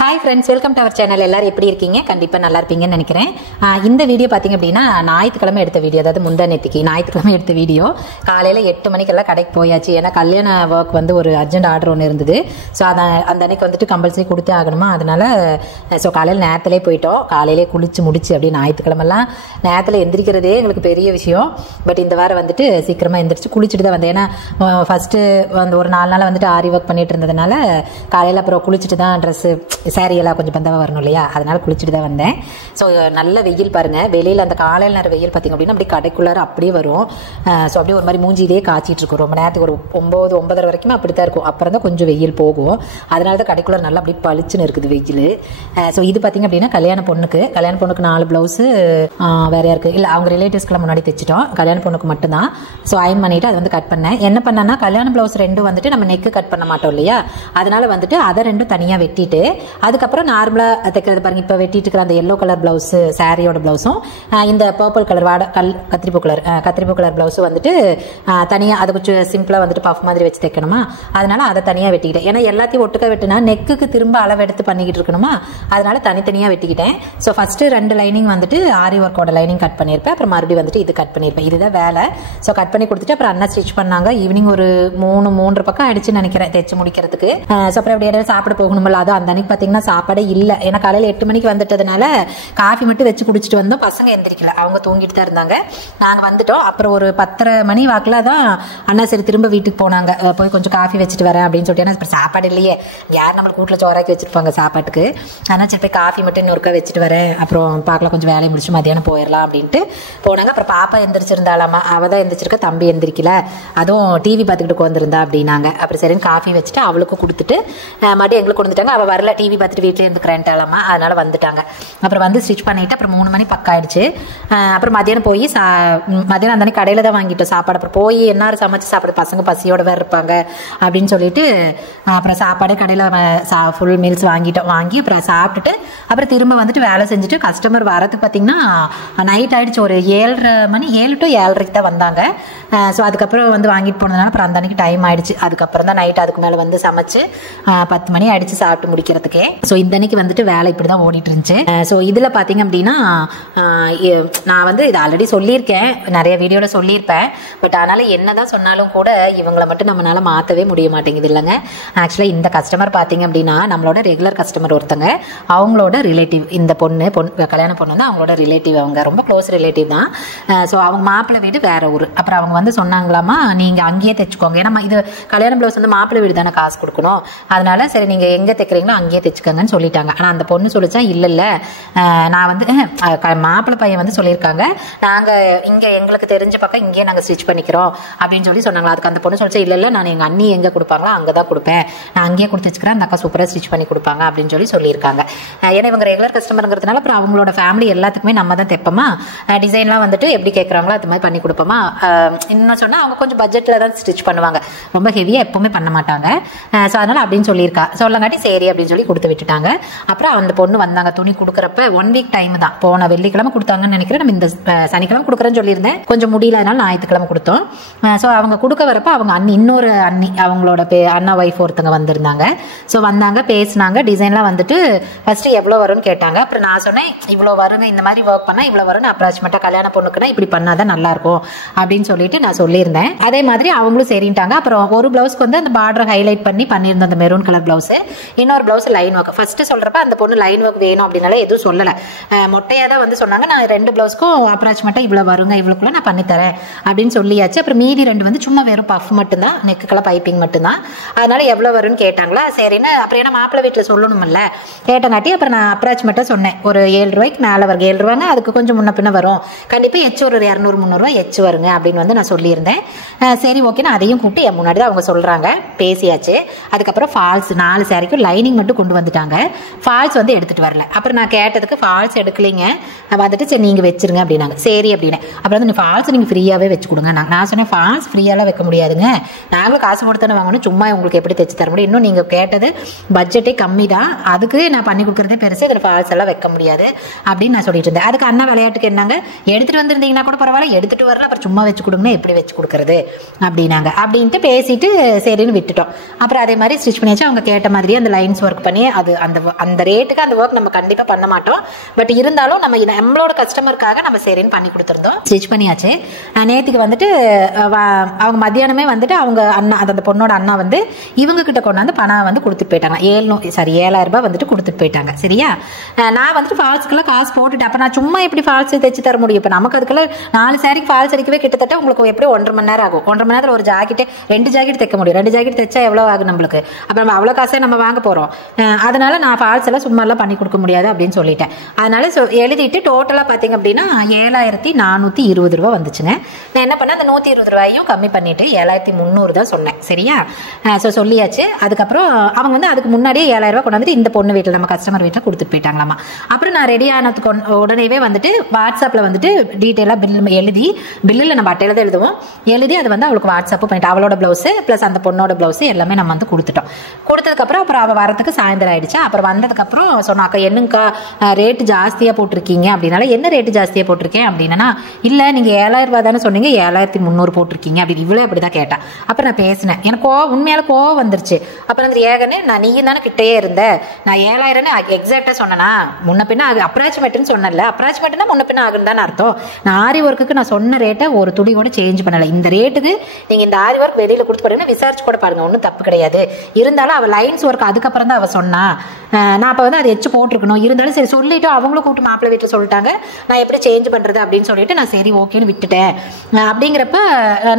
Hi friends, welcome to our channel. எல்லாரும் எப்படி இருக்கீங்க? கண்டிப்பாக நல்லா இருப்பீங்கன்னு நினைக்கிறேன். இந்த வீடியோ பார்த்தீங்க அப்படின்னா ஞாயிற்றுக்கிழமை எடுத்த வீடியோ, அதாவது முந்தானேத்திக்கு ஞாயிற்றுக்கிழமை எடுத்த வீடியோ. காலையில் 8 மணிக்கெல்லாம் கடைக்கு போயாச்சு. ஏன்னா கல்யாண ஒர்க் வந்து ஒரு அர்ஜென்ட் ஆர்டர் ஒன்று இருந்தது. ஸோ அந்த அன்னைக்கு வந்துட்டு கம்பல்சரி கொடுத்தே ஆகணுமா, அதனால ஸோ காலையில் நேரத்திலே போயிட்டோம். காலையிலே குளிச்சு முடிச்சு அப்படி ஞாயிற்றுக்கிழமெல்லாம் நேரத்தில் எந்திரிக்கிறதே எங்களுக்கு பெரிய விஷயம். பட் இந்த வாரம் வந்துட்டு சீக்கிரமாக எந்திரிச்சு குளிச்சுட்டு தான் வந்தேன். ஏன்னா ஃபஸ்ட்டு வந்து ஒரு 4 நாள் வந்துட்டு ஆரி ஒர்க் பண்ணிட்டு இருந்ததுனால காலையில் அப்புறம் குளிச்சுட்டு தான் ட்ரெஸ்ஸு சாரி எல்லாம் கொஞ்சம் பந்தவாக வரணும் இல்லையா, அதனால குளிச்சுட்டு தான் வந்தேன். ஸோ நல்ல வெயில் பாருங்கள். வெளியில் அந்த காலையில் நேரம் வெயில் பார்த்திங்க அப்படின்னா அப்படி கடைக்குள்ளார அப்படியே வரும். ஸோ அப்படியே ஒரு மாதிரி மூஞ்சிலே காய்ச்சிட்டு இருக்கும். ரொம்ப நேரத்துக்கு ஒரு 9-9:30 வரைக்கும் அப்படி தான் இருக்கும். அப்புறம் தான் கொஞ்சம் வெயில் போகும். அதனால தான் கடைக்குள்ளார நல்லா அப்படி பளிச்சுன்னு இருக்குது வெயில். ஸோ இது பார்த்திங்க அப்படின்னா கல்யாண பொண்ணுக்கு 4 ப்ளவுஸு வேற யாருக்கு இல்லை, அவங்க ரிலேட்டிவ்ஸ்க்கெல்லாம் முன்னாடி தைச்சிட்டோம். கல்யாண பொண்ணுக்கு மட்டும்தான். ஸோ அயன் பண்ணிவிட்டு அதை வந்து கட் பண்ணேன். என்ன பண்ணேன்னா கல்யாண ப்ளவுஸ் 2 வந்துட்டு நம்ம நெக்கு கட் பண்ண மாட்டோம் இல்லையா, அதனால வந்துட்டு அதை 2 தனியாக வெட்டிட்டு அதுக்கப்புறம் நார்மலாக தைக்கிறது பாருங்க. இப்போ வெட்டிட்டு இருக்கிற அந்த எல்லோ கலர் ப்ளவுஸு சாரியோட ப்ளவுஸும் இந்த பர்பிள் கலர் கத்திரிப்பூ கலர் ப்ளவுஸும் வந்துட்டு தனியாக அதை கொஞ்சம் சிம்பிளாக வந்துட்டு பஃப் மாதிரி வச்சு தைக்கணுமா, அதனால அதை தனியாக வெட்டிக்கிட்டேன். ஏன்னா எல்லாத்தையும் ஒட்டுக்க வெட்டினா நெக்குக்கு திரும்ப அளவு எடுத்து பண்ணிக்கிட்டு இருக்கணுமா, அதனால தனித்தனியாக வெட்டிக்கிட்டேன். ஸோ ஃபஸ்ட்டு 2 லைனிங் வந்துட்டு ஆரி ஒர்க்கோட லைனிங் கட் பண்ணியிருப்பேன். அப்புறம் மறுபடியும் வந்துட்டு இது கட் பண்ணியிருப்பேன். இதுதான் வேலை. ஸோ கட் பண்ணி கொடுத்துட்டு அப்புறம் அண்ணா ஸ்டிச் பண்ணாங்க. ஈவினிங் ஒரு 3 பக்கம் ஆயிடுச்சுன்னு நினைக்கிறேன் தைச்சு முடிக்கிறதுக்கு. ஸோ அப்புறம் எப்படி இடையில சாப்பிட போகணுமில்ல, அதுவும் அந்த அன்னைக்கு பார்த்தீங்கன்னா சாப்பாடே இல்லை. ஏன்னா காலையில் 8 மணிக்கு வந்துட்டதுனால காஃபி மட்டும் வச்சு குடிச்சிட்டு வந்தோம். பசங்க எந்திரிக்கல, அவங்க தூங்கிட்டு தான் இருந்தாங்க. நாங்கள் வந்துட்டோம். அப்புறம் ஒரு 10:30 மணி வாக்கில் தான் அண்ணா சரி திரும்ப வீட்டுக்கு போனாங்க. போய் கொஞ்சம் காஃபி வச்சுட்டு வரேன் அப்படின்னு சொல்லிட்டு. ஏன்னா இப்போ சாப்பாடு இல்லையே, யார் நம்மளுக்கு வீட்டில் சோறாக்கி வச்சுருப்பாங்க சாப்பாட்டுக்கு. ஆனால் சரி போய் காஃபி மட்டும் இன்னொருக்கா வச்சுட்டு வரேன், அப்புறம் பார்க்கலாம் கொஞ்சம் வேலையை முடிச்சு மதியானம் போயிடலாம் அப்படின்ட்டு போனாங்க. அப்புறம் பாப்பா எந்திரிச்சிருந்தாலாமா, அவள் தான் எந்திரிச்சிருக்க, தம்பி எந்திரிக்கல, அதுவும் டிவி பார்த்துக்கிட்டு உட்காந்துருந்தா அப்படின்னாங்க. அப்புறம் சரின்னு காஃபி வச்சுட்டு அவளுக்கும் கொடுத்துட்டு மறுபடியும் எங்களுக்கு கொடுத்துட்டாங்க. அவள் வரல, டிவி பார்த்துட்டு வீட்டில் இருந்துக்கிறேன்ட்டாலாமா, அதனால வந்துட்டாங்க. அப்புறம் வந்து ஸ்டிச் பண்ணிட்டு அப்புறம் 3 மணி பக்கம் ஆயிடுச்சு. அப்புறம் மதியானம் போய் மதியானம் அந்த கடையில் தான் வாங்கிட்டோம் சாப்பாடு. அப்புறம் போய் என்னாரும் சமைச்சு சாப்பிட, பசங்க பசியோட வேறு இருப்பாங்க அப்படின்னு சொல்லிட்டு அப்புறம் சாப்பாடு கடையில் ஃபுல் மீல்ஸ் வாங்கி அப்புறம் சாப்பிட்டுட்டு அப்புறம் திரும்ப வந்துட்டு வேலை செஞ்சுட்டு கஸ்டமர் வரதுக்கு பார்த்தீங்கன்னா நைட் ஆகிடுச்சு. ஒரு 7:30 மணி, 7 to 7:30 தான் வந்தாங்க. ஸோ அதுக்கப்புறம் வந்து வாங்கிட்டு போனதுனால அப்புறம் அந்த அன்னைக்கு டைம் ஆயிடுச்சு. அதுக்கப்புறம் தான் நைட் அதுக்கு மேலே வந்து சமைச்சு 10 மணி ஆயிடுச்சு சாப்பிட்டு முடிக்கிறதுக்கே. ஸோ இந்த அன்னைக்கு வந்துட்டு வேலை இப்படி தான் ஓடிட்டு இருந்துச்சு. ஸோ இதில் பார்த்தீங்க அப்படின்னா நான் வந்து இது ஆல்ரெடி சொல்லியிருக்கேன், நிறைய வீடியோவில் சொல்லியிருப்பேன். பட் அதனால் என்ன தான் சொன்னாலும் கூட இவங்களை மட்டும் நம்மளால் மாற்றவே முடிய மாட்டேங்குது இல்லைங்க. ஆக்சுவலாக இந்த கஸ்டமர் பார்த்தீங்க அப்படின்னா நம்மளோட ரெகுலர் கஸ்டமர் ஒருத்தங்க, அவங்களோட ரிலேட்டிவ். இந்த கல்யாண பொண்ணு வந்து அவங்களோட ரிலேட்டிவ், அவங்க ரொம்ப க்ளோஸ் ரிலேட்டிவ் தான். ஸோ அவங்க மாப்பிள்ளை வீடு வேற ஊர். அப்புறம் அவங்க வந்து சொன்னாங்களாமா, நீங்கள் அங்கேயே தைச்சிக்கோங்க. ஏன்னா இது கல்யாண ப்ளவுஸ் வந்து மாப்பிள்ளை வீடு தானே காசு கொடுக்கணும், அதனால சரி நீங்கள் எங்கே தைக்கிறீங்களோ அங்கேயே தைச்சிக்கோங்கன்னு சொல்லிட்டாங்க. ஆனால் அந்த பொண்ணு சொல்லிச்சா இல்லை நான் வந்து மாப்பிள்ளை பையன் வந்து சொல்லியிருக்காங்க, நாங்கள் இங்கே எங்களுக்கு தெரிஞ்ச பக்கம் இங்கேயே நாங்கள் ஸ்டிச் பண்ணிக்கிறோம் அப்படின்னு சொன்னாங்களா. அதுக்கு அந்த பொண்ணு சொல்லிச்சா இல்லை நான் எங்கள் அண்ணி எங்கே கொடுப்பாங்களோ அங்கே தான் கொடுப்பேன், நான் அங்கேயே கொடுத்து வச்சுக்கிறேன், அந்த அக்கா சூப்பராக ஸ்டிச் பண்ணி கொடுப்பாங்க அப்படின்னு சொல்லியிருக்காங்க. ஏன்னா இவங்க ரெகுலர் கஸ்டமருங்கிறதுனால அப்புறம் அவங்களோட ஃபேமிலி எல்லாத்துக்குமே நம்ம தான் தைப்போமா, டிசைன்லாம் வந்துட்டு எப்படி கேட்குறாங்களோ அது மாதிரி பண்ணி கொடுப்போமா. இன்னும் சொன்னால் அவங்க கொஞ்சம் பட்ஜெட்டில் தான் ஸ்டிச் பண்ணுவாங்க, ரொம்ப ஹெவியாக எப்போவுமே பண்ண மாட்டாங்க. ஸோ அதனால் அப்படின்னு சொல்லியிருக்கா, சொல்லங்காட்டி சரி அப்படின்னு சொல்லி கொடுத்து விட்டுட்டாங்க. அப்புறம் அந்த பொண்ணு வந்தாங்க துணி கொடுக்குறப்ப 1 வீக் டைம் தான். போன வெள்ளிக்கிழமை கொடுத்தாங்கன்னு நினைக்கிறேன். நம்ம இந்த சனிக்கிழமை கொடுக்குறேன்னு சொல்லியிருந்தேன், கொஞ்சம் முடியல, அதனால ஞாயிற்றுக்கிழமை கொடுத்தோம். ஸோ அவங்க கொடுக்க வரப்போ அவங்க இன்னொரு அண்ணி, அவங்களோட அண்ணா ஒய்ஃப் ஒருத்தங்க வந்திருந்தாங்க. ஸோ வந்தாங்க, பேசினாங்க, டிசைன்லாம் வந்துட்டு ஃபஸ்ட்டு எவ்வளோ வரும்னு கேட்டாங்க. அப்புறம் நான் சொன்னேன் இவ்வளோ வருங்க, இந்த மாதிரி ஒர்க் பண்ணால் இவ்வளோ வரும்னு அப்ராக்சிமேட்டாக கல்யாண பொண்ணுக்குன்னா இப்படி பண்ணால் தான் நல்லாயிருக்கும் அப்படின்னு சொல்லிட்டு நான் சொல்லியிருந்தேன். அதே மாதிரி அவங்களும் சரின்ட்டாங்க. அப்புறம் ஒரு ப்ளவுஸ்க்கு வந்து அந்த பார்டர் ஹைலைட் பண்ணியிருந்தோம், அந்த மெரூன் கலர் ப்ளவுஸு. இன்னொரு ப்ளவுஸ் லைன் ஒர்க். ஃபஸ்ட்டு சொல்கிறப்ப அந்த பொண்ணு லைன் ஒர்க் வேணும் அப்படின்னால எதுவும் சொல்லலை, மொட்டையாக தான் வந்து சொன்னாங்க. நான் 2 ப்ளவுஸ்க்கும் அப்ராக்சிமேட்டாக இவ்வளோ வருங்க, இவ்வளோக்குள்ள நான் பண்ணித்தரேன் அப்படின்னு சொல்லியாச்சு. அப்புறம் மீதி 2 வந்து சும்மா வெறும் பஃப் மட்டும்தான், நெக்குக்கெல்லாம் பைப்பிங் மட்டும்தான். அதனால எவ்வளோ வரும்னு கேட்டாங்களா, சரின்னு அப்புறம் ஏன்னா மாப்பிள்ளை வீட்டில் சொல்லணுமில்ல கேட்டங்காட்டி அப்புறம் நான் அப்ராக்சிமேட்டாக சொன்னேன், ஒரு 7 ரூபாய்க்கு மேலே வருங்க, 7 ரூபாங்க, அதுக்கு கொஞ்சம் முன்ன பின்ன வரும், கண்டிப்பாக எச்சு ஒரு 200-300 எச்சு வருங்க அப்படின்னு வந்து நான் சொல்லியிருந்தேன். சரி ஓகே, நான் அதையும் கூப்பிட்டு என் முன்னாடி தான் அவங்க சொல்கிறாங்க, பேசியாச்சு. அதுக்கப்புறம் ஃபால்ஸ் 4 சாரிக்கும் லைனிங் மட்டும் கொண்டு வந்துட்டாங்க, ஃபால்ஸ் வந்து எடுத்துகிட்டு வரல. அப்புறம் நான் கேட்டதுக்கு ஃபால்ஸ் எடுக்கலைங்க வந்துட்டு சரி நீங்கள் வச்சுருங்க அப்படின்னாங்க. சரி அப்படின்னு அப்புறம் வந்து ஃபால்ஸ் நீங்கள் ஃப்ரீயாகவே வச்சு கொடுங்க. நான் சொன்னேன் ஃபால்ஸ் ஃப்ரீயாலாம் வைக்க முடியாதுங்க, நாங்களும் காசு கொடுத்தானே வாங்கணும், சும்மா உங்களுக்கு எப்படி தைச்சு தர முடியும், இன்னும் நீங்கள் கேட்டது பட்ஜெட்டே கம்மி தான், அதுக்கு நான் பண்ணி கொடுக்குறதே பெருசு, இதில் ஃபால்ஸ் எல்லாம் வைக்க முடியாது அப்படின்னு நான் சொல்லிட்டு இருந்தேன். அதுக்கு அண்ணா விளையாட்டுக்கு என்னங்க, எடுத்துகிட்டு வந்திருந்தீங்கன்னா கூட பரவாயில்ல, எடுத்துகிட்டு வரல அப்புறம் சும்மா வச்சு கொடுங்கன்னா எப்படி வச்சு கொடுக்குறது அப்படின்னாங்க. அப்படின்ட்டு பேசிட்டு சரின்னு விட்டுட்டோம். அப்புறம் அதே மாதிரி ஸ்டிச் பண்ணியாச்சு. அவங்க கேட்ட மாதிரியே அந்த லைன்ஸ் ஒர்க் பண்ணி அது அந்த ரேட்டுக்கு அந்த ஒர்க் நம்ம கண்டிப்பாக பண்ண மாட்டோம். பட் இருந்தாலும் நம்மளோட கஸ்டமருக்காக நம்ம சரின்னு பண்ணி கொடுத்துருந்தோம். ஸ்டிச் பண்ணியாச்சு. நேற்றுக்கு வந்துட்டு அவங்க மத்தியானமே வந்துட்டு அவங்க அண்ணா, அந்த பொண்ணோட அண்ணா வந்து இவங்க கிட்ட கொண்டாந்து பணம் வந்து கொடுத்துட்டு போயிட்டாங்க. 7,000 ரூபாய் வந்துட்டு கொடுத்துட்டு போயிட்டாங்க. சரியா, நான் வந்துட்டு ஃபால்ஸுக்குலாம் காசு போட்டுட்டேன். அப்போ நான் சும்மா எப்படி ஃபால்ஸ் தைச்சு தர முடியும்? இப்போ நமக்கு அதுக்குள்ள 4 சாரிக்கு ஃபால்ஸ் அடிக்கவே கிட்டத்தட்ட உங்களுக்கு எப்படி 1.5 மணி நேரம் ஆகும். 1.5 மணி நேரத்தில் ஒரு ஜாக்கெட்டு 2 ஜாக்கெட் தைக்க முடியும். 2 ஜாக்கெட் தைச்சா எவ்வளோ ஆகும் நம்மளுக்கு? அப்போ நம்ம அவ்வளோ காசே நம்ம வாங்க போகிறோம். அதனால நான் ஃபால்ஸ் எல்லாம் சும்மாலாம் பண்ணி கொடுக்க முடியாது அப்படின்னு சொல்லிட்டேன். அதனால எழுதிட்டு டோட்டலாக பார்த்தீங்க அப்படின்னா 7,420 ரூபா வந்துச்சுங்க. நான் என்ன பண்ணேன், அந்த 120 ரூபாயும் கம்மி பண்ணிட்டு 7,300 தான் சொன்னேன். சரியா, சொல்லியாச்சு. அதுக்கப்புறம் அவங்க வந்து அதுக்கு முன்னாடியே 7,000 ரூபாய் கொண்டு வந்துட்டு இந்த பொண்ணு வீட்டில், நம்ம கஸ்டமர் வீட்டில் கொடுத்துட்டு போயிட்டாங்களாமா. அப்புறம் நான் ரெடி ஆனதுக்கு உடனேவே வந்துட்டு வாட்ஸ்அப்பில் வந்துட்டு டீட்டெயிலாக பில் எழுதி, பில்லில் நம்ம அட்டையில தான் எழுதி அதை வந்து அவளுக்கு வாட்ஸ்அப் பண்ணிட்டு அவளோட ப்ளவுஸு ப்ளஸ் அந்த பொண்ணோட ப்ளவுஸு எல்லாமே நம்ம வந்து கொடுத்துட்டோம். கொடுத்ததுக்கப்புறம் அப்புறம் அவள் வரத்துக்கு சாயந்தரம் ஆயிடுச்சு. அப்புறம் வந்ததுக்கப்புறம் சொன்னாக்கா, என்னங்கக்கா ரேட்டு ஜாஸ்தியாக போட்டிருக்கீங்க அப்படின்னால, என்ன ரேட்டு ஜாஸ்தியாக போட்டிருக்கேன் அப்படின்னா, இல்லை நீங்கள் 7,000 ரூபா தானே சொன்னீங்க, 7,300 போட்டிருக்கீங்க அப்படின்னு இவ்வளோ அப்படி தான் கேட்டேன். அப்புறம் நான் பேசினேன், எனக்கு உண்மையால கோவம் வந்துருச்சு. அப்புறம் அந்த ஏகனே நான் நீங்க தானே கிட்டேயே இருந்தேன், நான் 7,000 எக்ஸாக்டாக சொன்னேன்னா, முன்ன பின்ன அப்ராச்மெண்ட்னு சொன்னல, அப்ராச்மெண்ட்னா முன்ன பின்ன ஆகுன்னு தானே அர்த்தம். நான் ஆரி ஒர்க்குக்கு நான் சொன்ன ரேட்டை ஒரு துளி கூட சேஞ்ச் பண்ணலை. இந்த ரேட்டுக்கு நீங்கள் இந்த ஆரி ஒர்க் வெளியில் கொடுத்து பாருங்கன்னா விசாரிச்சு கூட பாருங்க, ஒன்றும் தப்பு கிடையாது. இருந்தாலும் அவள் லைன்ஸ் ஒர்க் அதுக்கப்புறம் தான் அவள் சொன்னா, நான் அப்போ வந்து அதை எச்சு போட்டிருக்கணும். இருந்தாலும் சரி சொல்லிட்டு அவங்களும் கூப்பிட்டு மாப்பிள்ளை வீட்டில் சொல்லிட்டாங்க, நான் எப்படி சேஞ்ச் பண்ணுறது அப்படின்னு சொல்லிட்டு நான் சரி ஓகேன்னு விட்டுட்டேன். அப்படிங்கிறப்ப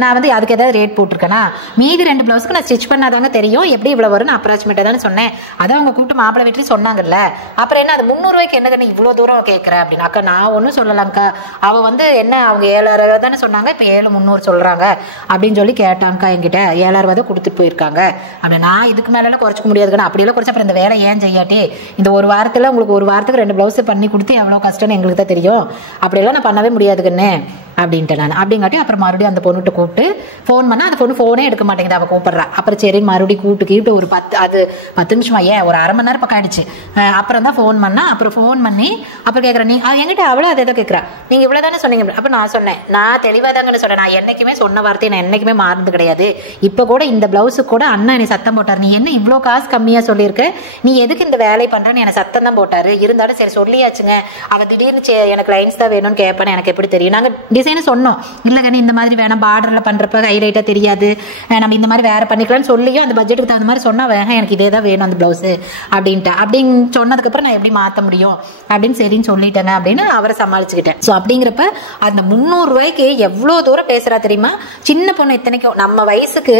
நான் வந்து அதுக்கு ஏதாவது ரேட் போட்டிருக்கேன்னா, மீதி 2 ப்ளவுஸ்க்கு நான் ஸ்டிச் பண்ணாதாங்க தெரியும் எப்படி இவ்வளோ வரும்னு அப்ராச்மெண்ட்டாக தானே சொன்னேன். அதான் அவங்க கூப்பிட்டு மாப்பிள்ளை வீட்டில் சொன்னாங்கல்ல. அப்புறம் என்ன அது 300 ரூபாய்க்கு என்ன தானே இவ்வளோ தூரம் கேட்குறேன் அப்படின்னு. அக்கா நான் ஒன்றும் சொல்லலாங்க்கா, அவள் வந்து என்ன அவங்க 7,000 தானே சொன்னாங்க, இப்போ 7,300 சொல்கிறாங்க அப்படின்னு சொல்லி கேட்டாங்க்கா என்கிட்ட. 7,000 ரூபா தான் கொடுத்துட்டு போயிருக்காங்க அப்படின்னு. நான் இதுக்கு மேலெல்லாம் குறைச்சிக்க முடியாதுக்கா, அப்படியெல்லாம் குறைச்சி அப்புறம் இந்த வேலை ஏன் செய்யாட்டி, இந்த ஒரு வாரத்தில் உங்களுக்கு ஒரு வாரத்துக்கு 2 ப்ளவுஸ் பண்ணி கொடுத்து எவ்வளோ கஷ்டம்னு எங்களுக்கு தான் தெரியும், அப்படியெல்லாம் நான் பண்ணவே முடியாதுக்குன்னு அப்படின்ட்டு நான். அப்படிங்காட்டி அப்புறம் மறுபடியும் அந்த பொண்ணுகிட்ட கூப்பிட்டு ஃபோன் பண்ணால் அந்த பொண்ணு ஃபோனே எடுக்க மாட்டேங்குது. அவள் கூப்பிட்றா. அப்புறம் சரி மறுபடியும் கூப்பிட்டு ஒரு 10 நிமிஷமா, ஒரு அரை மணி நேரம் பக்கம் ஆயிடுச்சு. அப்புறம் தான் ஃபோன் பண்ணா. அப்புறம் ஃபோன் பண்ணி அப்புறம் கேட்குறேன், நீ என்கிட்ட அவ்வளோ அதை தான் கேட்குறா, நீங்கள் இவ்வளோ தானே சொன்னீங்க. அப்போ நான் சொன்னேன், நான் தெளிவாக தாங்கன்னு சொன்னேன், நான் என்றைக்குமே சொன்ன வார்த்தையை நான் என்றைக்குமே மாறுறது கிடையாது. இப்போ கூட இந்த ப்ளவுஸுக்கு கூட அண்ணா என்னை சத்தம் போட்டார், நீ என்ன இவ்வளோ காசு கம்மியாக சொல்லியிருக்க, நீ எதுக்கு இந்த வேலை பண்ணுறேன்னு என்னை சத்தம் தான் போட்டார். இருந்தாலும் சரி சொல்லியாச்சுங்க, அவள் திடீர்னு எனக்கு லைன்ஸ் தான் வேணும்னு கேட்பேன்னு எனக்கு எப்படி தெரியும். நாங்கள் டிசைனை சொன்னோம், இல்லைங்க நீ இந்த மாதிரி வேணாம், பார்டரில் பண்ணுறப்ப ஹைலைட்டாக தெரியாது, நம்ம இந்த மாதிரி வேறு பண்ணிக்கலாம்னு சொல்லியும் அந்த பட்ஜெட்டுக்கு தகுந்த மாதிரி சொன்னால் வேகம் எனக்கு இதே தான் வேணும் அந்த ப்ளவுஸு அப்படின்ட்டு. அப்படின்னு சொன்னதுக்கப்புறம் நான் எப்படி மாற்ற முடியும் அப்படின்னு சரின்னு சொல்லிட்டேங்க அப்படின்னு அவரை சமாளிச்சுக்கிட்டேன். ஸோ அப்படிங்கிறப்ப அந்த 300 ரூபாய்க்கு எவ்வளோ தூரம் பேசுகிறா தெரியுமா? சின்ன பொண்ணு, இத்தனைக்கும் நம்ம வயசுக்கு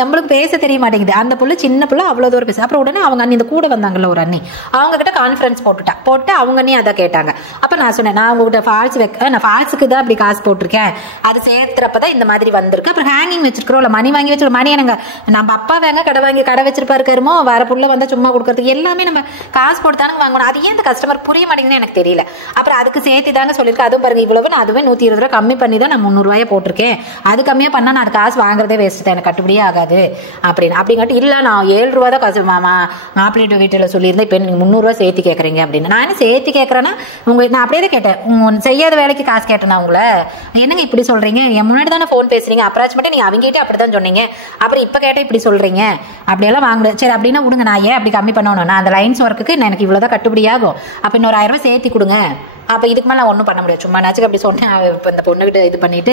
நம்மளுக்கு பேச தெரிய மாட்டேங்குது. அந்த பொண்ணு சின்ன பிள்ளை அவ்வளோ தூரம் பேச. அப்புறம் உடனே அவங்க அண்ணி இந்த கூட வந்தாங்கல்ல ஒரு அண்ணி, அவங்க கிட்ட கான்ஃபரன்ஸ் போட்டு அவங்க அண்ணி அதை கேட்டாங்க. அப்போ நான் சொன்னேன், நான் உங்ககிட்ட ஃபால்ஸ் நான் ஃபால்ஸுக்கு தான் அப்படி காசு போட்டிருக்கேன், அது சேர்த்துறப்பதான் இந்த மாதிரி வந்திருக்கு. அப்புறம் ஹேங்கிங் வச்சிருக்கிறோம், மணி வாங்கி வச்சிருக்கோம். மணி என்னங்க நம்ம அப்பா வேங்க கடை வச்சிருப்பாரு கருமோ, வர புள்ள வந்தா சும்மா கொடுக்கறதுக்கு எல்லாமே நம்ம காசு போட்டுதானங்க வாங்கணும். அது ஏன் இந்த கஸ்டமர் புரிய மாட்டேங்குதுன்னு எனக்கு தெரியல. அப்புறம் அதுக்கு சேர்த்து தாங்க சொல்லியிருக்கேன். அதுவும் பாருங்க இவ்வளவு, நான் அதுவே 120 ரூபா கம்மி பண்ணி தான் நான் 300 ரூபாயை போட்டிருக்கேன். அது கம்மியா பண்ணா நான் அது காசு வாங்குறதே வேஸ்ட் தான், எனக்கு கட்டுப்படியே ஆகாது அப்படிங்காட்டி இல்ல நான் 7 ரூபா தான் காசு மாப்பிள்ளை வீட்டில் சொல்லியிருந்தேன், இப்போ நீங்க 300 ரூபா சேர்த்து கேட்கறீங்க அப்படின்னு. நான் சேர்த்து கேட்கறேன்னா நான் அப்படியே தான் கேட்டேன், செய்யாத வேலைக்கு காசு கேட்டேன்னா உங்களை என்னங்க இப்படி சொல்றீங்க, என் முன்னாடி தானே ஃபோன் பேசுறீங்க, அப்ராச்மெண்ட்டே நீங்க அவங்ககிட்ட அப்படிதான் சொன்னீங்க, அப்புறம் இப்ப கேட்ட இப்படி சொல்றீங்க, அப்படியெல்லாம் வாங்க சரி அப்படின்னா விடுங்க, நான் ஏன் அப்படி கம்மி பண்ணணும், நான் அந்த லைன்ஸ் ஒர்க்குக்கு எனக்கு இவ்வளவுதான் கட்டுப்படி ஆகும், அப்ப இன்னொரு 1000 ரூபாய் சேர்த்து கொடுங்க. அப்போ இதுக்கு மேலே நான் ஒன்றும் பண்ண முடியாது, சும்மா நாச்சுக்கு அப்படி சொன்னேன். இப்போ இந்த பொண்ணுகிட்ட இது பண்ணிட்டு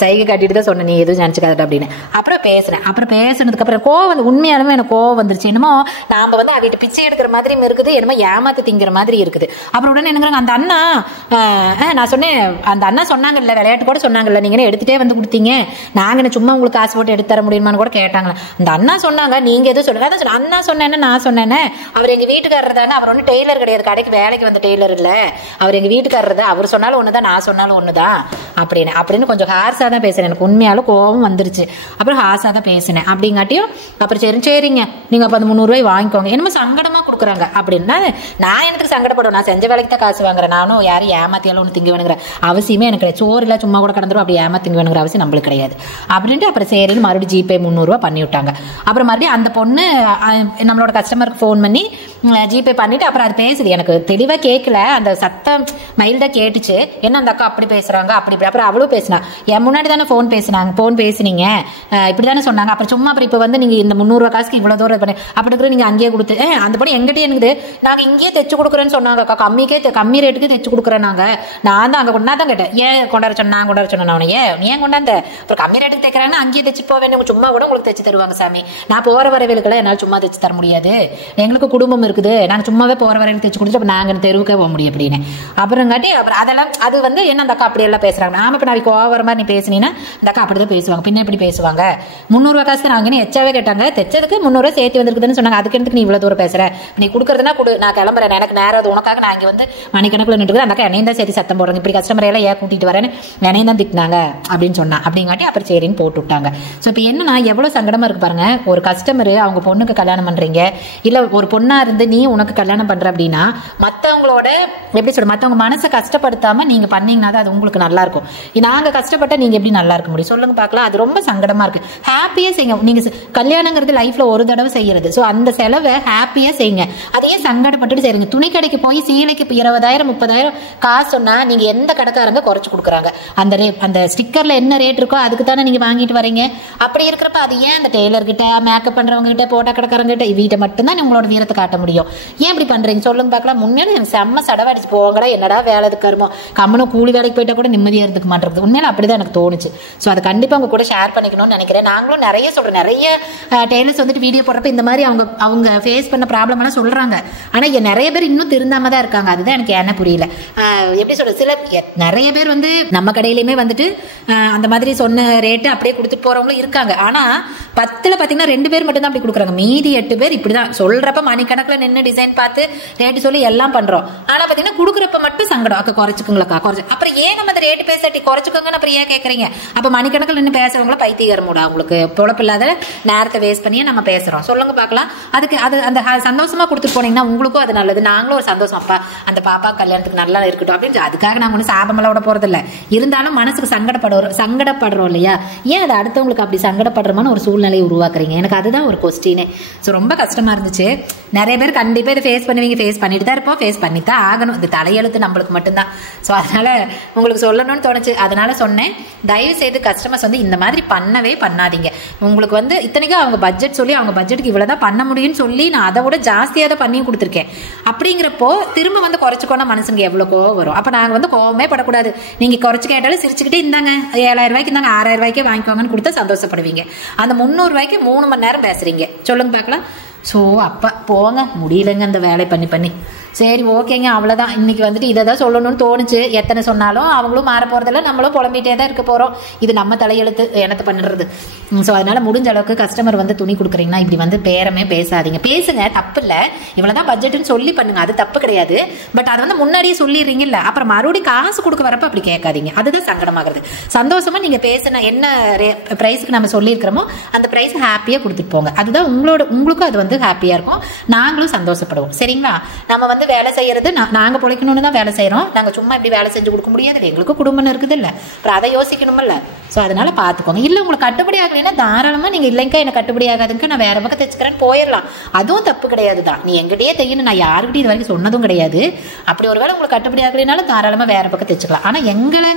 சைகை காட்டிட்டு தான் சொன்னேன், நீ எதுவும் நினச்சிக்காத அப்படின்னு. அப்புறம் பேசுனேன். அப்புறம் பேசுனதுக்கப்புறம் கோவம் வந்து உண்மையாலுமே எனக்கு கோவம் வந்துருச்சு. என்னமோ நாம் வந்து அவகிட்ட பிச்சை எடுக்கிற மாதிரியும் இருக்குது, என்னமோ ஏமாத்து திங்கிற மாதிரி இருக்குது. அப்புறம் உடனே என்னங்கிறாங்க அந்த அண்ணா, நான் சொன்னேன் அந்த அண்ணா சொன்னாங்கல்ல, விளையாட்டு கூட சொன்னாங்கல்ல, நீங்கள் எடுத்துகிட்டே வந்து கொடுத்தீங்க, நாங்கள் என்ன சும்மா உங்களுக்கு காசு போட்டு எடுத்து தர முடியுமான்னு கூட கேட்டாங்களே. அந்த அண்ணா சொன்னாங்க, நீங்கள் எதுவும் சொல்லுங்க. அதான் சொன்னேன், அண்ணா சொன்னேன்னு நான் சொன்னேன்னு. அவர் எங்கள் வீட்டுக்காரர் தானே, அவர் ஒன்றும் டெய்லர் கிடையாது, கடைக்கு வேலைக்கு வந்த டெய்லர் இல்லை, அவர் எங்கள் வீட்டுக்காரர் தான், அவர் சொன்னாலும் ஒண்ணுதான், நான் சொன்னாலும் ஒண்ணுதான் அப்படின்னு கொஞ்சம் ஹார்ஸா தான் பேசுறேன். எனக்கு உண்மையாலும் கோபம் வந்துருச்சு. அப்புறம் ஹார்ஸா தான் பேசினேன். அப்படிங்காட்டியும் அப்புறம் சரிங்க நீங்க அப்ப அந்த 300 ரூபாய் வாங்கிக்கோங்க, என்னமோ சங்கடமா கொடுக்குறாங்க அப்படின்னா. நான் எனக்கு சங்கடப்படும், நான் செஞ்ச வேலைக்கு தான் காசு வாங்குறேன், நானும் யாரும் ஏமாத்தியாலும் ஒன்று திங்க வேணுங்கிற அவசியமே எனக்கு கிடையாது, சோறு இல்லை சும்மா கூட கடந்துரும், அப்படி ஏமாத்திங்க வேணுங்கிற அவசியம் நம்மளுக்கு கிடையாது அப்படின்ட்டு. அப்புறம் சரின்னு மறுபடியும் ஜிபே 300 ரூபாய் பண்ணி விட்டாங்க. அப்புறம் மறுபடியும் அந்த பொண்ணு நம்மளோட கஸ்டமருக்கு ஃபோன் பண்ணி ஜிபே பண்ணிட்டு அப்புறம் அது பேசுது. எனக்கு தெளிவா கேட்கல, அந்த சத்தம் மைல்டா கேட்டுச்சு. என்ன அந்த அக்கா அப்படி பேசுறாங்க அப்படி அப்புறம் அவளும் பேசினா. என் முன்னாடி தானே ஃபோன் பேசுனீங்க இப்படிதானே சொன்னாங்க. அப்புறம் சும்மா அப்புறம் இப்ப வந்து நீங்க இந்த 300 ரூபா காசுக்கு இவ்வளவு தூரம் பண்ணி அப்படி இருக்கிற நீங்க அங்கேயே கொடுத்து அந்த பொண்ணு எங்கிட்டே இருக்குது நாங்க இங்கேயே தைச்சு கொடுக்குறேன்னு சொன்னாங்க அக்கா. கம்மி ரேட்டுக்கு தைச்சு கொடுக்குறேன் நாங்க. நான் தான் அங்க கொண்டாதான் கேட்டேன், ஏன் கொண்டாட சொன்ன நான் கொண்டாட சொன்னேன் அவனை ஏன் கொண்டாந்த அப்புறம் கம்மி ரேட்டுக்கு தைக்கிறாங்கன்னா அங்கேயே தைச்சு போக வேண்டிய சும்மா கூட உங்களுக்கு தைச்சு தருவாங்க சாமி. நான் போற வரவேலுக்கெல்லாம் என்னால் சும்மா தைச்சு தர முடியாது, எங்களுக்கு குடும்பம் இருக்குது, நாங்க சும்மாவே போற வரையில தைச்சு கொடுத்துட்டு நாங்க தெருவுக்கே போக முடியும் அப்படின்னு. அப்புறங்காட்டி அப்புறம் அதெல்லாம் அது வந்து என்ன அந்த அக்கா அப்படி எல்லாம் பேசுறாங்க. நாம இப்ப நாளைக்கு ஓவர மாதிரி நீ பேசினீங்கன்னா இந்த அக்கா அப்படிதான் பேசுவாங்க. பின்ன எப்படி பேசுவாங்க? 300 ரூபா காசு நாங்க எச்சாவே கேட்டாங்க, தைச்சதுக்கு 300 ரூபா சேர்த்து வந்திருக்குதுன்னு சொன்னாங்க. அதுக்கு எனக்கு நீ இவ்வளவு தூரம் பேசுற, நீ கொடுக்கறதுனா கொடு, நான் கிளம்புறேன், எனக்கு நேரம் அது உனக்காக நான் இங்க வந்து மணிக்கணக்கில் நின்று அந்த அக்கா என்னையும் தான் சேர்த்து சத்தம் போடுறாங்க, இப்படி கஸ்டமர் எல்லாம் ஏன் கூட்டிட்டு வரேன்னு என்னையும் தான் திட்டினாங்க அப்படின்னு சொன்னா. அப்படிங்காட்டி அப்புறம் சரின்னு போட்டு விட்டாங்க. ஸோ இப்போ என்னன்னா எவ்வளவு சங்கடமா இருக்கு பாருங்க. ஒரு கஸ்டமர் அவங்க பொண்ணுக்கு கல்யாணம் பண்றீங்க, இல்ல ஒரு பொண்ணா இருந்து நீ உனக்கு கல்யாணம் பண்ற அப்படின்னா மத்தவங்களோட எப்படி சொல்ற மத்தவங்க மனசை கஷ்டப்படுத்தாம நீங்க பண்ணீங்கன்னா அது உங்களுக்கு நல்லா இருக்கும். நாங்க கஷ்டப்பட்டா நீங்க எப்படி நல்லா இருக்க முடியும் சொல்லுங்க பார்க்கலாம். அது ரொம்ப சங்கடமா இருக்கு. ஹாப்பியா செய்யுங்க. நீங்க கல்யாணங்கிறது லைஃப்ல ஒரு தடவை செய்யறது. ஸோ அந்த செலவை ஹாப்பியா செய்யுங்க. அதையே சங்கடப்பட்டு செய்யுங்க. துணி கடைக்கு போய் சீலைக்கு 20,000 30,000 காசு சொன்னா நீங்க எந்த கடைக்காரங்க குறைச்சு கொடுக்குறாங்க? அந்த ஸ்டிக்கர்ல என்ன ரேட் இருக்கோ அதுக்கு தானே நீங்க வாங்கிட்டு வரீங்க. அப்படி இருக்கிறப்ப அது ஏன் அந்த டெய்லர் கிட்ட மேக்கப் பண்றவங்க கிட்ட போட்டா கடைக்காரங்க கிட்ட வீட்டை மட்டும்தான் உங்களோட வீரத்தை காட்ட முடியும். ஏன் இப்படி பண்றீங்க சொல்லுங்க பார்க்கலாம். முன்னாடி எனக்கு செம்ம சடவாடிச்சு போங்கடா, என்னடா வேலை இருக்கருமோ கம்மனும் கூலி வேலைக்கு போயிட்டா கூட நிம்மதியா இருந்துக்க மாட்டேங்குது. உண்மையில அப்படிதான் எனக்கு தோணுச்சு. ஸோ அதை கண்டிப்பா உங்க கூட ஷேர் பண்ணிக்கணும்னு நினைக்கிறேன். நாங்களும் நிறைய சொல்றேன், நிறைய டெய்லர்ஸ் வந்துட்டு வீடியோ போடுறப்ப இந்த மாதிரி அவங்க ஃபேஸ் பண்ண ப்ராப்ளம் எல்லாம் சொல்றாங்க. ஆனா நிறைய பேர் இன்னும் திருந்தாம தான் இருக்காங்க. அதுதான் எனக்கு என்ன புரியல. எப்படி சொல்றது, சில நிறைய பேர் வந்து நம்ம கடையிலுமே வந்துட்டு அந்த மாதிரி சொன்ன ரேட்டு அப்படியே கொடுத்துட்டு போறவங்களும் இருக்காங்க. ஆனா 10ல பாத்தீங்கன்னா 2 பேர் மட்டும் தான் அப்படி கொடுக்குறாங்க. மீதி 8 பேர் இப்படிதான் சொல்றப்ப மணிக்கணக்கில் நின்று டிசைன் பார்த்து ரேட்டு சொல்லி எல்லாம் பண்றோம். ஆனா பாத்தீங்கன்னா கொடுக்குறப்ப மட்டும் சங்கடம், அக்கா குறைச்சுக்குங்களா குறைச்சு. அப்புறம் ஏன் நம்ம அந்த ரேட்டு பேசாட்டி குறைச்சுக்கோங்கன்னு அப்புறம் ஏன் கேட்கறீங்க? அப்ப மணிக்கணக்கில் நின்று பேசுறவங்கள பைத்தியக்காரம் மூட, அவங்களுக்கு பொழப்பு இல்லாத நேரத்தை வேஸ்ட் பண்ணியே நம்ம பேசுறோம். சொல்லுங்க பார்க்கலாம். அதுக்கு அது அந்த சந்தோஷமா கொடுத்துட்டு போனீங்கன்னா உங்களுக்கும் அது நல்லது, நாங்களும் ஒரு சந்தோஷம், அப்பா அந்த பாப்பா கல்யாணத்துக்கு நல்லா இருக்கட்டும் அப்படின்னு. அதுக்காக நாங்க ஒன்றும் சாபமெல்லாம் விட போறது இல்லை. இருந்தாலும் மனசுக்கு சங்கடப்படுறோம் இல்லையா? ஏன் அது அடுத்தவங்களுக்கு அப்படி சங்கடப்படுறமான ஒரு சூழ்நிலையை உருவாக்குறீங்க? எனக்கு அதுதான் ஒரு கொஸ்டினே. ஸோ ரொம்ப கஷ்டமா இருந்துச்சு. நிறைய பேர் கண்டிப்பா இதை ஃபேஸ் பண்ணுவீங்க, ஃபேஸ் பண்ணிட்டு தான் இருப்போம், ஃபேஸ் பண்ணித்தான் ஆகணும். இது தலையெழுத்து நம்மளுக்கு மட்டும்தான். ஸோ அதனால உங்களுக்கு சொல்லணும்னு தோணுச்சு, அதனால சொன்னேன். தயவு செய்து கஸ்டமர்ஸ் வந்து இந்த மாதிரி பண்ணவே பண்ணாதீங்க. உங்களுக்கு வந்து இத்தனைக்கும் அவங்க பட்ஜெட் சொல்லி அவங்க பட்ஜெட்டுக்கு இவ்வளவுதான் பண்ண முடியும்னு சொல்லி நான் அதை விட ஜாஸ்தியாக தான் பண்ணி கொடுத்துருக்கேன். அப்படிங்கிறப்போ திரும்ப வந்து குறைச்சுக்கோனா மனசுங்க எவ்வளவு கோவம் வரும். அப்ப நாங்க வந்து கோவமே படக்கூடாது. நீங்க குறைச்சு கேட்டாலும் சிரிச்சுக்கிட்டு இந்தாங்க 7,000 ரூபாய்க்கு இந்தாங்க 6,000 ரூபாய்க்கு வாங்கிக்கோங்கன்னு கொடுத்தா சந்தோஷப்படுவீங்க. அந்த 300 ரூபாய்க்கு 3 மணி நேரம் பேசுறீங்க. சொல்லுங்க பார்க்கலாம். ஸோ அப்ப போங்க, முடியலங்க அந்த வேலை பண்ணி. சரி ஓகேங்க, அவ்வளோதான். இன்னைக்கு வந்துட்டு இதை தான் சொல்லணும்னு தோணுச்சு. எத்தனை சொன்னாலும் அவங்களும் மாற போகிறதில்ல, நம்மளும் புலம்பிகிட்டே தான் இருக்க போகிறோம். இது நம்ம தலையெழுத்து, என்னத்தை பண்ணுறது. ஸோ அதனால முடிஞ்ச அளவுக்கு கஸ்டமர் வந்து துணி கொடுக்குறீங்கன்னா இப்படி வந்து பேரமே பேசாதீங்க. பேசுங்க, தப்பு இல்லை. இவ்வளோதான் பட்ஜெட்டுன்னு சொல்லி பண்ணுங்க, அது தப்பு கிடையாது. பட் அதை வந்து முன்னாடியே சொல்லிடுறீங்கல்ல, அப்புறம் மறுபடியும் காசு கொடுக்க வரப்ப அப்படி கேட்காதீங்க. அதுதான் சங்கடமாகிறது. சந்தோஷமா நீங்கள் பேசின என்ன ப்ரைஸுக்கு நம்ம சொல்லியிருக்கிறோமோ அந்த ப்ரைஸ் ஹாப்பியாக கொடுத்துட்டு போங்க. அதுதான் உங்களுக்கும் அது வந்து ஹாப்பியாக இருக்கும், நாங்களும் சந்தோஷப்படுவோம். சரிங்களா? நம்ம வந்து வேலை செய்யறது நாங்கள் பிழைக்கணும்னு தான் வேலை செய்கிறோம். நாங்கள் சும்மா இப்படி வேலை செஞ்சு கொடுக்க முடியாது, எங்களுக்கும் குடும்பம் இருக்குது இல்லை, அப்புறம் அதை யோசிக்கணுமில்ல. ஸோ அதனால பார்த்துக்கோங்க. இல்லை உங்களுக்கு கட்டுப்படி ஆகலைன்னா தாராளமாக நீங்கள் இல்லைங்கக்கா எனக்கு கட்டுப்படி ஆகாதுங்க நான் வேற பக்கம் தைச்சுக்கிறேன்னு போயிடலாம். அதுவும் தப்பு கிடையாது தான். நீ எங்கிட்டயே தையணும் நான் யாருக்கிட்டையும் இது வரைக்கும் சொன்னதும் கிடையாது. அப்படி ஒரு வேளை உங்களுக்கு கட்டுப்படி ஆகலைனாலும் தாராளமாக வேற பக்கம் தைச்சுக்கலாம். ஆனால் எங்களை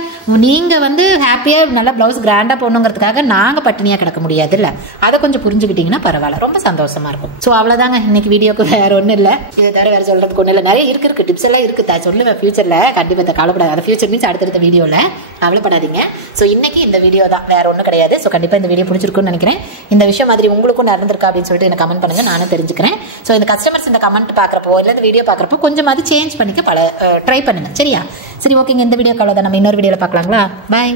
நீங்கள் வந்து ஹாப்பியாக நல்லா ப்ளவுஸ் கிராண்டாக போடணுங்கிறதுக்காக நாங்கள் பட்டினியாக கிடக்க முடியாது இல்லை. அதை கொஞ்சம் புரிஞ்சுக்கிட்டீங்கன்னா பரவாயில்ல, ரொம்ப சந்தோஷமா இருக்கும். ஸோ அவ்வளோதாங்க இன்னைக்கு வீடியோக்கு. வேற ஒன்றும் இல்லை, இதை தவிர வேற சொல்றதுக்கு ஒன்றும் இல்லை. நிறைய இருக்கு டிப்ஸ் எல்லாம் இருக்குது, சொல்லுவேன் ஃபியூச்சரில். கண்டிப்பாக கவலைப்படாது. அந்த ஃபியூச்சர் மீன்ஸ் அடுத்தடுத்த வீடியோவில் கவலைப்படாதீங்க. ஸோ இன்னைக்கு இந்த வீடியோ தான், வேற ஒன்றும் கிடையாது. ஸோ கண்டிப்பாக இந்த வீடியோ பிடிச்சிருக்குன்னு நினைக்கிறேன். இந்த விஷயம் மாதிரி உங்களுக்கும் நடந்திருக்கா அப்படின்னு சொல்லிட்டு எனக்கு கமெண்ட் பண்ணுங்க, நானும் தெரிஞ்சுக்கிறேன். ஸோ இந்த கஸ்டமர்ஸ் இந்த கமெண்ட் பார்க்குறப்போ இல்லை இந்த வீடியோ பார்க்குறப்போ கொஞ்சமாவது சேஞ்ச் பண்ணிக்க ட்ரை பண்ணுங்க. சரியா? சரி ஓகேங்க, இந்த வீடியோ அவ்வளோதான். நம்ம இன்னொரு வீடியோவில் பார்க்கலாங்களா? பாய்.